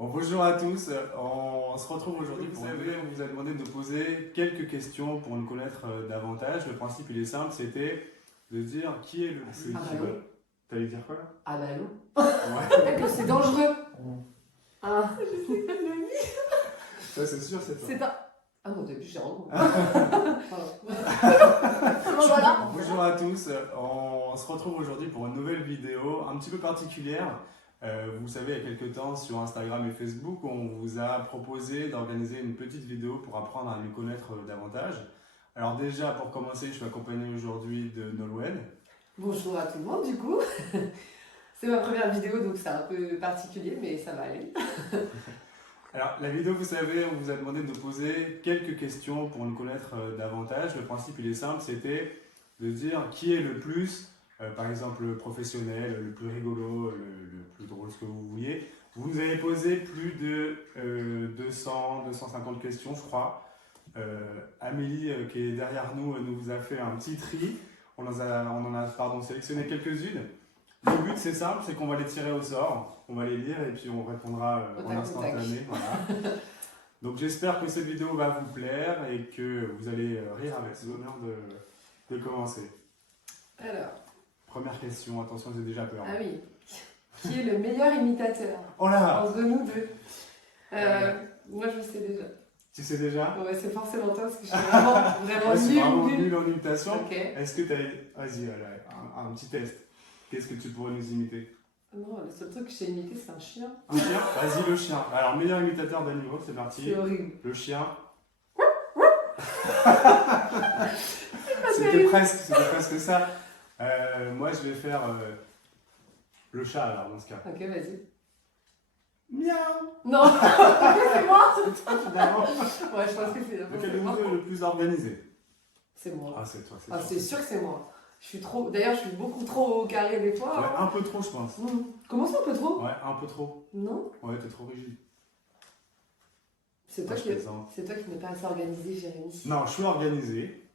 Bon, bonjour à tous, on se retrouve aujourd'hui pour on vous a demandé de nous poser quelques questions pour nous connaître davantage. Le principe il est simple, c'était de dire qui est le plus... Ah bah non. T'allais dire quoi là? Ah bah non. Ouais. Que c'est dangereux. Ah, Ça c'est sûr, c'est toi. c'est un... Ah non, depuis j'ai rencontré. Bon, voilà. Bonjour à tous, on se retrouve aujourd'hui pour une nouvelle vidéo un petit peu particulière. Vous savez, il y a quelques temps sur Instagram et Facebook, on vous a proposé d'organiser une petite vidéo pour apprendre à nous connaître davantage. Alors déjà, pour commencer, je suis accompagné aujourd'hui de Nolwenn. Bonjour à tout le monde du coup. C'est ma première vidéo donc c'est un peu particulier mais ça va aller. Alors, la vidéo, vous savez, on vous a demandé de nous poser quelques questions pour nous connaître davantage. Le principe, il est simple, c'était de dire qui est le plus, par exemple, le professionnel, le plus rigolo, le plus drôle, ce que vous vouliez. Vous nous avez posé plus de 200, 250 questions, je crois. Amélie, qui est derrière nous, nous vous a fait un petit tri. On en a sélectionné quelques-unes. Le but, c'est simple, c'est qu'on va les tirer au sort, on va les lire et puis on répondra en instantané. Voilà. Donc j'espère que cette vidéo va vous plaire et que vous allez rire avec l'honneur de commencer. Alors. Première question, attention, j'ai déjà peur. Ah oui. Qui est le meilleur imitateur Oh là! entre nous deux? Moi je sais déjà. Tu sais déjà? Ouais, c'est forcément toi parce que je suis vraiment Ouais, c'est vraiment nulle. nul en imitation. Ok. Est-ce que tu as... Vas-y, un petit test. Qu'est-ce que tu pourrais nous imiter? Non, le seul truc que je sais imiter c'est un chien. Un chien? Vas-y, le chien. Alors, meilleur imitateur d'animaux, c'est parti. C'est horrible. Le chien. terrible. C'était presque ça. Moi, je vais faire le chat, alors, dans ce cas. Ok, vas-y. Miaou! Non, c'est moi. C'est toi, finalement. Ouais, je pense que c'est Lequel de vous deux est le plus organisé? C'est moi. Ah, c'est toi, c'est Ah, sûr. c'est sûr que c'est moi. Je suis trop. D'ailleurs, je suis beaucoup trop au carré des fois. Ouais, un peu trop, je pense. Comment ça, un peu trop? Ouais, un peu trop. Non. Ouais, t'es trop rigide. C'est toi, Je plaisante. qui n'es pas assez organisé, Jérémy. Non, je suis organisé.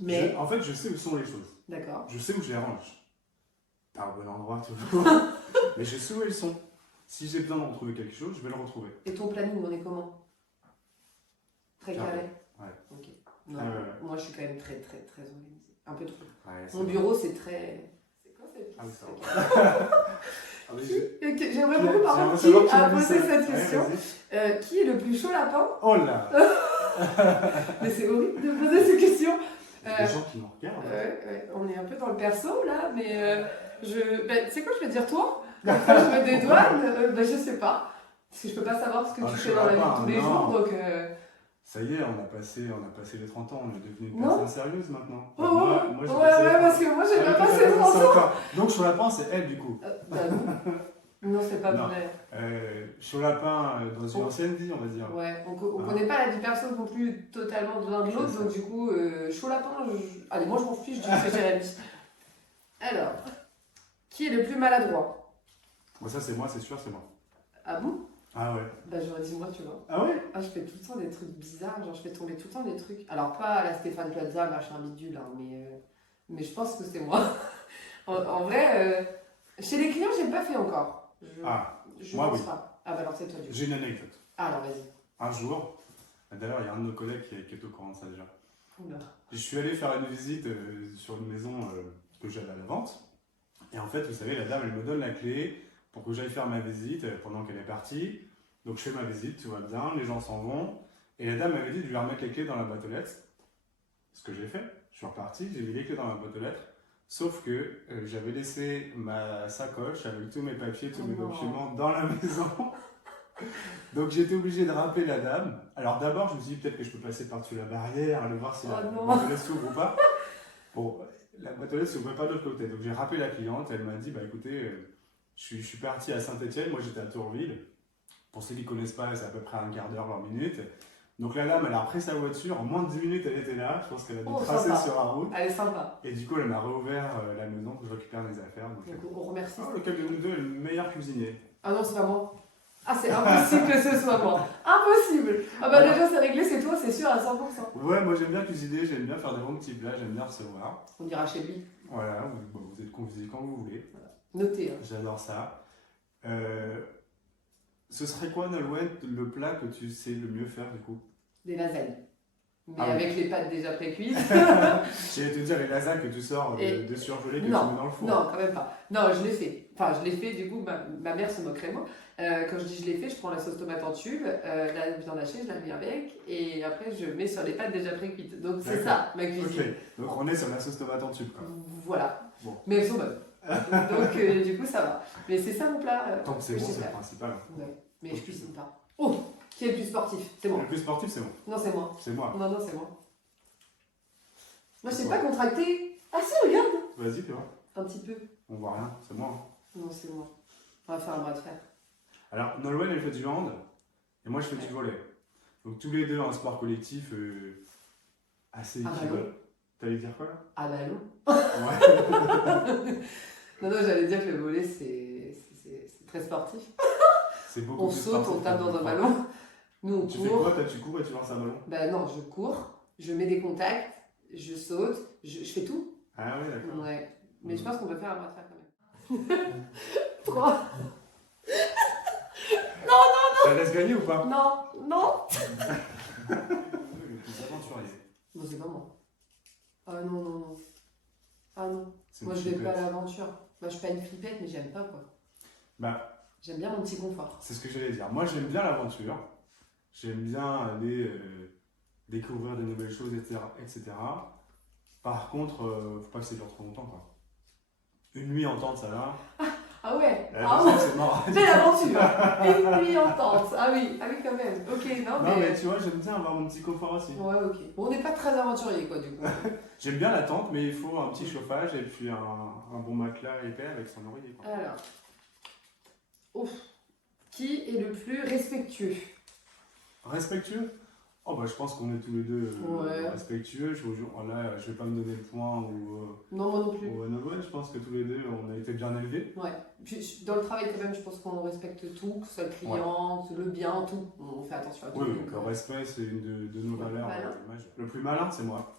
Mais. En fait, je sais où sont les choses. D'accord. Je sais où je les range. Pas au bon endroit, toujours. Mais je sais où elles sont. Si j'ai besoin de retrouver quelque chose, je vais le retrouver. Et ton planning, on est comment? Très carré? Ouais. Ok. Non, ouais. moi, je suis quand même très, très, très organisé. Un peu trop. Ouais, Mon bureau, c'est très. C'est quoi cette Ah oui, ça piste? Ah oui, J'aimerais beaucoup par contre qui a posé cette question. Qui est le plus chaud lapin? Oh là! Mais c'est horrible de poser ces questions. Il y a des gens qui nous regardent. Ouais, on est un peu dans le perso là, mais tu sais quoi, je vais dire toi? Enfin, je me dédouane, je sais pas. Parce que je peux pas savoir ce que tu fais dans la vie de tous les jours, donc. Ça y est, on a passé les 30 ans, on est devenu une personne sérieuse maintenant. Oh, ouais, parce que moi j'ai pas passé 30 ans. Donc Chaud-Lapin, c'est elle du coup. Bah non, c'est pas vrai. Chaud-Lapin dans une ancienne vie, on va dire. Ouais, on connaît pas la vie perso non plus totalement de l'un de l'autre, donc du coup, Chaud-Lapin, allez, moi je m'en fiche, je dis que c'est Jérémy. Alors, qui est le plus maladroit? Bon, ça c'est moi, c'est sûr, c'est moi. Ah bon? Ah ouais. Bah j'aurais dit moi, tu vois. Ah ouais? Ah, je fais tout le temps des trucs bizarres, genre je fais tomber tout le temps des trucs. Alors pas à la Stéphane Plaza, machin bidule, hein, mais je pense que c'est moi. en vrai, chez les clients, j'ai pas fait encore. Moi pense oui. pas. Ah bah alors c'est toi du coup. J'ai une anecdote. Ah alors vas-y. Un jour, d'ailleurs il y a un de nos collègues qui est au courant de ça déjà. Oula. Je suis allé faire une visite sur une maison que j'avais à la vente. Et en fait, vous savez, la dame, elle me donne la clé pour que j'aille faire ma visite pendant qu'elle est partie. Donc je fais ma visite, tout va bien, les gens s'en vont. Et la dame m'avait dit de lui remettre les clés dans la boîte aux lettres. Ce que j'ai fait. Je suis reparti, j'ai mis les clés dans la boîte aux lettres. Sauf que j'avais laissé ma sacoche avec tous mes papiers, tous mes documents dans la maison. Donc j'ai été obligé de rappeler la dame. Alors d'abord, je me suis dit peut-être que je peux passer par-dessus la barrière, aller voir si la boîte aux lettres s'ouvre ou pas. Bon, la boîte aux lettres ne s'ouvrait pas de l'autre côté. Donc j'ai rappelé la cliente, elle m'a dit bah écoutez, je suis parti à Saint-Étienne, moi j'étais à Tourville. Pour ceux qui ne connaissent pas, c'est à peu près un quart d'heure, 20 minutes. Donc la dame, elle a repris sa voiture, en moins de 10 minutes, elle était là. Je pense qu'elle a dû tracer sur la route. Elle est sympa. Et du coup, elle m'a réouvert la maison pour que je récupère mes affaires. Donc on remercie. Lequel de nous deux est le meilleur cuisinier? Ah non, c'est pas moi. Ah, c'est impossible que ce soit moi. Impossible. Ah bah déjà, c'est réglé, c'est toi, c'est sûr, à 100%. Ouais, moi j'aime bien cuisiner, j'aime bien faire des bons petits plats, j'aime bien recevoir. On ira chez lui. Voilà, vous êtes conviés quand vous voulez. Voilà. Notez. Hein. J'adore ça. Ce serait quoi, Nolwenn, le plat que tu sais le mieux faire du coup? Des lasagnes. Mais Ah oui. avec les pâtes déjà pré-cuites. J'allais te dire les lasagnes que tu sors Et- de surgelées que tu Non, mets dans le four. non, quand même pas. Non, je l'ai fait. Enfin, je l'ai fait, du coup, ma mère se moquerait de moi. Quand je dis je l'ai fait, je prends la sauce tomate en tube, la viande hachée, je la mets avec, et après je mets sur les pâtes déjà pré-cuites. Donc c'est D'accord. ça, ma cuisine. Ok, donc on est sur la sauce tomate en tube quoi. Voilà. Bon. Mais elles sont bonnes. Donc du coup, ça va. Mais c'est ça mon plat. Tant que c'est que bon, je sais c'est le faire. principal. Ouais. Mais je cuisine pas. Oh, qui est le plus sportif? C'est moi. Le plus sportif, c'est bon. Non, c'est moi. C'est moi. Non, c'est moi. Moi, je sais C'est pas contracter. Ah si, regarde. Vas-y, tu vois. Un petit peu. On voit rien, c'est moi. Hein. Non, c'est moi. On va faire un bras de fer. Alors, Nolwenn, elle fait du hand, et moi, je fais du volley. Donc, tous les deux, un sport collectif assez Ah bah équivalent. T'allais dire quoi là? Ah bah non. Ouais. Non, j'allais dire que le volley, c'est très sportif. C'est beaucoup On plus saute, sportif on tape que dans un le ballon. Nous, on Tu fais court. quoi? Toi, tu cours et tu lances un ballon? Bah non, je cours, je mets des contacts, je saute, je fais tout. Ah ouais, d'accord. Ouais. Mais je pense qu'on peut faire un bras de fer quand même. Pourquoi? Ça laisse gagner ou pas? Non. Le plus aventurier. Non, c'est pas moi. Ah non. Ah non. C'est Moi, une je vais pas à flippette. l'aventure. Moi, je suis pas une flippette, mais j'aime pas quoi. Bah, J'aime bien mon petit confort. c'est ce que j'allais dire. Moi, j'aime bien l'aventure. J'aime bien aller découvrir de nouvelles choses, etc. Par contre, faut pas que ça dure trop longtemps, quoi. Une nuit en tente, ça va. Ah ouais. La Ah deuxième, ouais. c'est mort. Belle aventure. Une nuit en tente. Ah oui, quand même. Ok, non, Non, mais. mais tu vois, j'aime bien avoir mon petit confort aussi. Ouais, ok. Bon, on n'est pas très aventurier quoi, du coup. J'aime bien la tente, mais il faut un petit chauffage et puis un bon matelas épais avec son oreiller, quoi. Alors. Ouf. Qui est le plus respectueux? Respectueux? Oh bah je pense qu'on est tous les deux Ouais. respectueux. Là, je vais pas me donner le point Non, moi non plus. ou Nolwenn. Je pense que tous les deux, on a été bien élevés. Ouais. Puis, dans le travail, quand même, je pense qu'on respecte tout, que ce soit le client, le bien, tout. On fait attention à tout. Oui, donc le respect, c'est une de nos valeurs Malin. majeures. Le plus malin, c'est moi.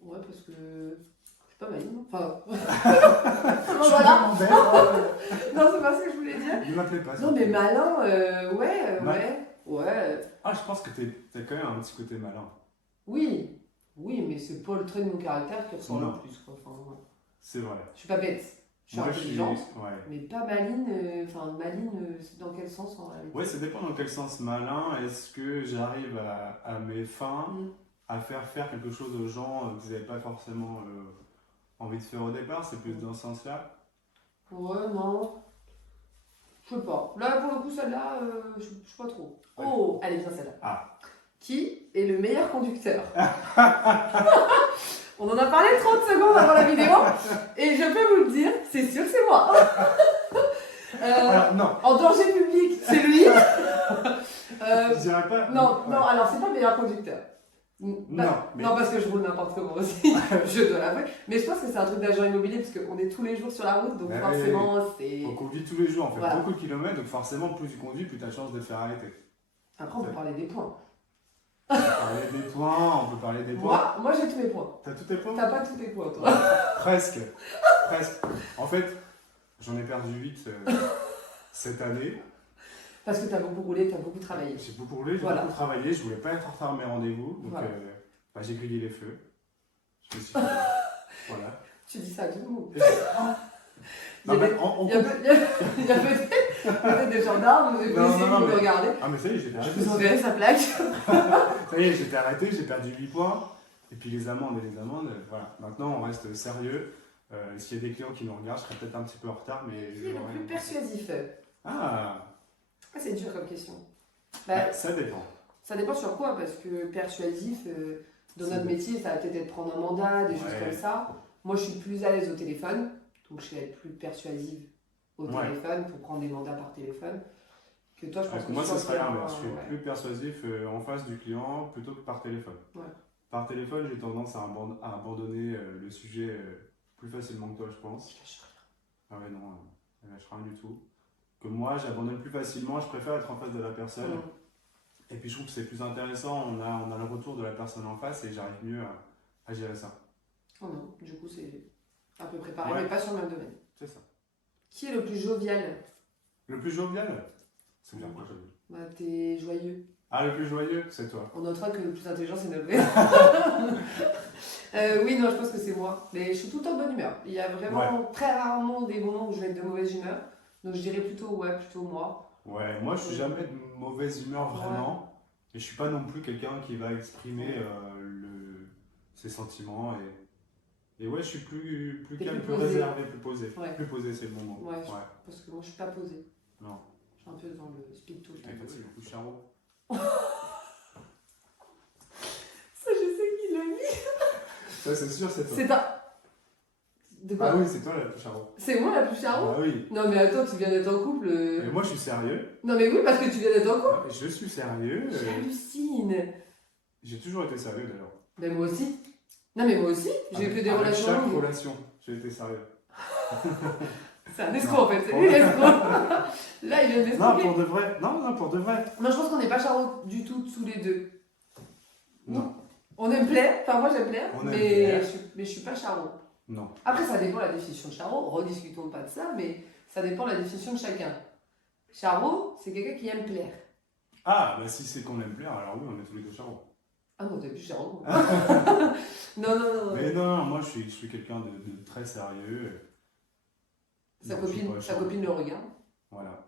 Ouais, parce que. Je suis pas maligne. Enfin. Je suis Voilà. vraiment bête. Non, c'est pas ce que je voulais dire. Il m'appelait pas. ça. Non, mais malin, ouais. Ouais. Ah, je pense que t'as quand même un petit côté malin. Oui, mais c'est pas le trait de mon caractère qui ressort Non. le plus. Quoi. Enfin, ouais. C'est vrai. Je suis pas bête, je suis Moi, intelligente, Ouais. mais pas maline. C'est dans quel sens en réalité? Ouais, ça dépend dans quel sens malin. Est-ce que j'arrive à mes fins, Mm. à faire quelque chose aux gens que vous n'avez pas forcément envie de faire au départ? C'est plus dans ce sens-là. Ouais, non. Je sais pas. Là, pour le coup, celle-là, je sais pas trop. Ouais. Oh, allez, bien celle-là. Ah. Qui est le meilleur conducteur? On en a parlé 30 secondes avant la vidéo, et je peux vous le dire, c'est sûr que c'est moi. Alors, non, En danger public, c'est lui. je dirais pas. Non, Ouais. alors c'est pas le meilleur conducteur. Non, mais- Non, parce que je roule n'importe comment aussi, je dois l'avouer. Mais je pense que c'est un truc d'agent immobilier, parce qu'on est tous les jours sur la route, donc Bah forcément, c'est. On conduit tous les jours, on fait Voilà. beaucoup de kilomètres, donc forcément, plus tu conduis, plus tu as de chances de te faire arrêter. Après, on peut parler des points. On peut parler des points, on peut parler des points. Moi j'ai tous mes points. T'as tous tes points? T'as pas tous tes points, toi. Presque. Presque. En fait, j'en ai perdu 8 cette année. Parce que t'as beaucoup roulé, t'as beaucoup travaillé. J'ai beaucoup roulé, j'ai Voilà. beaucoup travaillé, je voulais pas être en retard à mes rendez-vous, donc Voilà. j'ai grillé les feux. Je me suis fait- voilà. Tu dis ça à tout le monde. Et- Il y Non, a mais des- on il y a peut-être des gendarmes, des Non, policiers non, qui mais- nous regardent. Ah, mais ça y est, j'étais Je arrêté. vous enverrai sa plaque. Ça y est, j'étais arrêté, j'ai perdu 8 points. Et puis les amendes, voilà. Maintenant, on reste sérieux. S'il y a des clients qui nous regardent, je serai peut-être un petit peu en retard, mais. Qui est le plus persuasif? Ah, Ah, c'est dur comme question. bah, ça dépend. Ça dépend sur quoi, parce que persuasif, dans C'est notre bon. métier, ça va peut-être être prendre un mandat, des choses Ouais. comme ça. Moi, je suis plus à l'aise au téléphone, donc je vais être plus persuasive au Ouais. téléphone pour prendre des mandats par téléphone. Que toi, je pense que Moi, sur ça le serait terrain, l'inverse. Je suis ouais. plus persuasif en face du client plutôt que par téléphone. Ouais. Par téléphone, j'ai tendance à abandonner le sujet plus facilement que toi, je pense. Ah ouais, non, elle lâche rien du tout. Que moi, j'abandonne plus facilement, je préfère être en face de la personne. Mm. Et puis je trouve que c'est plus intéressant, on a le retour de la personne en face et j'arrive mieux à gérer ça. Oh non, du coup, c'est à peu près pareil, Ouais. mais pas sur le même domaine. C'est ça. Qui est le plus jovial? Le plus jovial, Ça veut dire quoi, joyeux? Bah, t'es joyeux. Ah, le plus joyeux, c'est toi. On notera que le plus intelligent, c'est notre vrai. Oui, non, je pense que c'est moi. Mais je suis tout le temps de bonne humeur. Il y a vraiment très rarement des moments où je vais être de mauvaise humeur. Donc je dirais plutôt moi. Ouais, moi je suis jamais de mauvaise humeur vraiment. Et je suis pas non plus quelqu'un qui va exprimer ses sentiments. Et ouais, je suis plus T'es calme, plus plus posé. réservé, plus posé. Ouais. Plus posé, c'est le bon mot. Ouais, parce que moi, je suis pas posée. Non. Je suis un peu dans le speed talk. En fait, c'est le coup de charreau. Ça, je sais qui l'a mis. Ça, c'est sûr, c'est toi. C'est ta. De quoi? Ah oui, c'est toi la plus charreau. C'est moi la plus charron? Ah oui. Non, mais attends, tu viens d'être en couple. Et moi, je suis sérieux. Non, mais oui, parce que tu viens d'être en couple. Je suis sérieux. J'hallucine. J'ai toujours été sérieux d'ailleurs. Ben moi aussi. Non, mais moi aussi. J'ai que des Avec relations chaque longues. relation, j'ai été sérieux. C'est un escroc en fait. C'est lui l'escroc. Là, il vient Non, d'expliquer. pour de vrai. Non, pour de vrai. Non, je pense qu'on n'est pas charron du tout tous les deux. Non. On aime plaire. Enfin, moi j'aime plaire. On aime Mais plaire. je suis pas charron. Non. Après, ça dépend de la définition de charron. Rediscutons pas de ça, mais ça dépend de la définition de chacun. Charron, c'est quelqu'un qui aime plaire. Ah, bah si c'est qu'on aime plaire, alors oui, on est tous les deux charros. Ah non, t'as plus charron. Non. Mais non, moi je suis quelqu'un de très sérieux. Sa Non, je suis pas copine charron. le regarde. Voilà.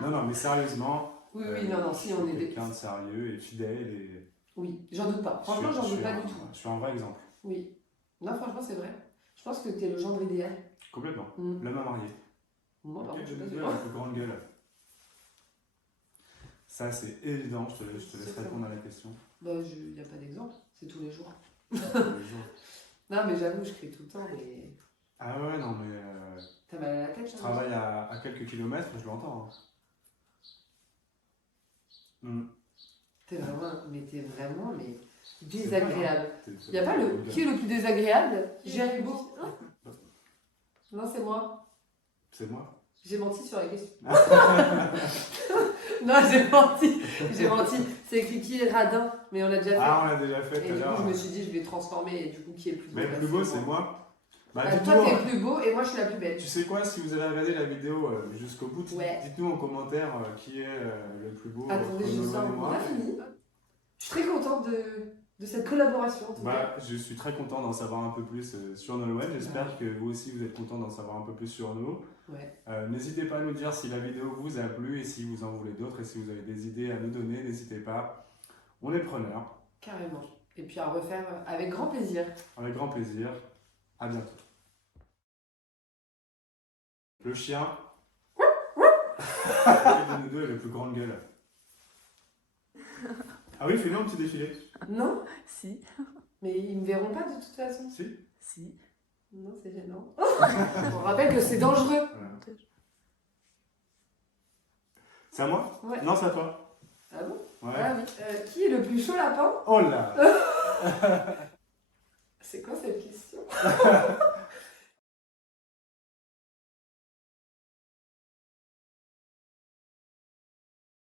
Non, mais sérieusement. Oui, non, si on est des. Quelqu'un de sérieux et fidèle. Et... Oui, j'en doute pas. Franchement, j'en doute pas du tout. Je suis un vrai exemple. Oui. Non, franchement, c'est vrai. Je pense que t'es le gendre idéal. Complètement. Mm. L'homme à marier. Moi, par Quel contre, je de sais nous pas deux a sûr. la plus grande gueule? Ça, c'est évident. Je te laisse C'est répondre à la question. Bah, il n'y a pas d'exemple. C'est tous les jours. Tous les jours. Non, mais j'avoue, je crie tout le temps. Mais Ah ouais, non, mais t'as mal à la tête, je travaille à quelques kilomètres, je l'entends. Hein. T'es vraiment, mais désagréable. C'est Il n'y a pas le. Qui est le plus désagréable? Jérémy. Non, c'est moi. C'est moi. J'ai menti sur la question. Non, j'ai menti. C'est écrit qui est radin, mais on l'a déjà fait. Ah, on l'a déjà fait Et tout à du coup, l'heure. je me suis dit, je vais transformer. Et du coup, qui est le plus beau? Mais le plus beau, c'est moi. Bah, Toi, dites-nous, t'es plus beau et moi, je suis la plus belle. tu sais quoi, si vous avez regardé la vidéo jusqu'au bout, Ouais. dites-nous en commentaire qui est le plus beau. Attendez, entre je Nolan sors. et On moi. a fini. Je suis très contente de cette collaboration. En tout cas. Bah, je suis très content d'en savoir un peu plus sur Nolwenn. J'espère que vous aussi vous êtes content d'en savoir un peu plus sur nous. Ouais. N'hésitez pas à nous dire si la vidéo vous a plu et si vous en voulez d'autres et si vous avez des idées à nous donner, n'hésitez pas. On est preneurs. Carrément. Et puis à refaire avec grand plaisir. Avec grand plaisir. À bientôt. Le chien. Lequel de nous deux a la plus grande gueule? Ah oui, fais-nous un petit défilé. Non? Si. Mais ils me verront pas de toute façon. Si. Si. Non, c'est gênant. On rappelle que c'est dangereux. Voilà. C'est à moi? Ouais. Non, c'est à toi. Ah bon? Ouais. Ah oui. Qui est le plus chaud lapin? Oh là. C'est quoi cette question?